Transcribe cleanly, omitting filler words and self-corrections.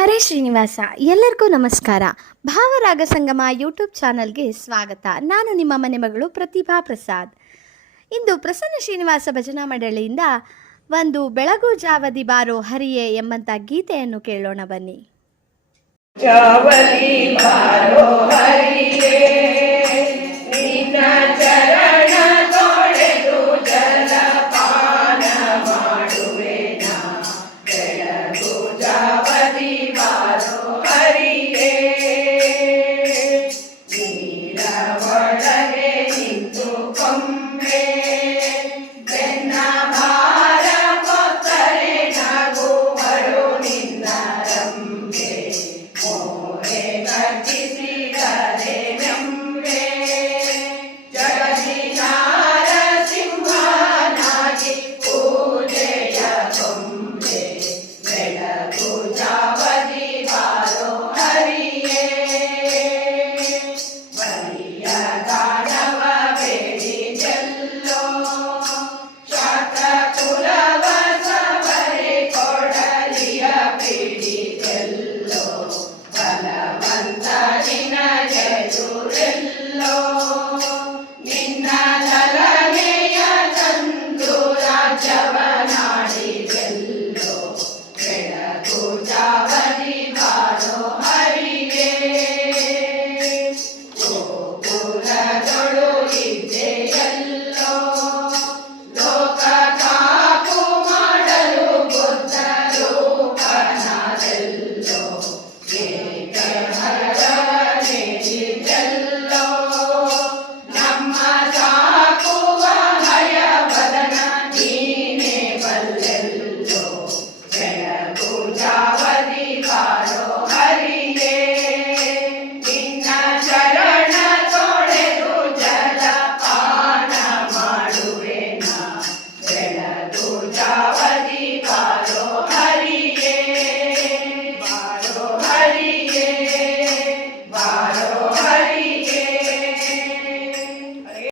ಹರೇ ಶ್ರೀನಿವಾಸ. ಎಲ್ಲರಿಗೂ ನಮಸ್ಕಾರ. ಭಾವರಾಗ ಸಂಗಮ ಯೂಟ್ಯೂಬ್ ಚಾನಲ್ಗೆ ಸ್ವಾಗತ. ನಾನು ನಿಮ್ಮ ಮನೆ ಮಗಳು ಪ್ರತಿಭಾ ಪ್ರಸಾದ್. ಇಂದು ಪ್ರಸನ್ನ ಶ್ರೀನಿವಾಸ ಭಜನಾ ಮಂಡಳಿಯಿಂದ ಒಂದು ಬೆಳಗು ಜಾವದಿ ಬಾರೋ ಹರಿಯೇ ಎಂಬಂಥ ಗೀತೆಯನ್ನು ಕೇಳೋಣ ಬನ್ನಿ. ಜಾವದಿ ಬಾರೋ ಹರಿಯೇ ನಿನ್ನ